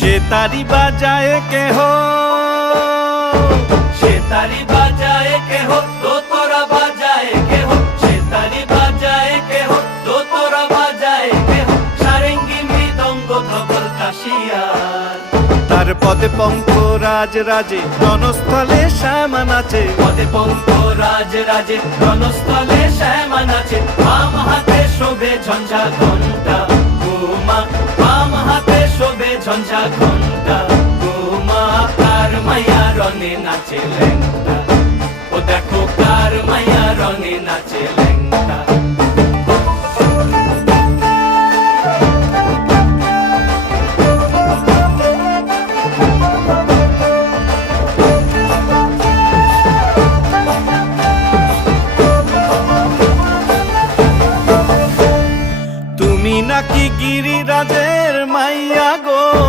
সে তারি বাজায় কেহ, সে তারি বাজায় কেহ, দোতরা বাজায় কেহ, সে তারি বাজায় কেহ, দোতরা বাজায় কেহ, সারেঙ্গি মৃদঙ্গ ধবল কাশিয়ার। তার পদে পঙ্ক রাজ রাজে, রণস্থলে শ্যামা নাচে। পদে পঙ্ক রাজ রাজে, রণস্থলে শ্যামা নাচে। বাম হাতে শোভে ঝঞ্ঝা ঘণ্টা ঘুমা, বাম হাতে শোভে ঝঞ্ঝা ঘণ্টা ঘুমা। কার মাইয়া রনে নাচে ল্যাংটা, ও দেখো কার মাইয়া রনে নাচে ল্যাংটা।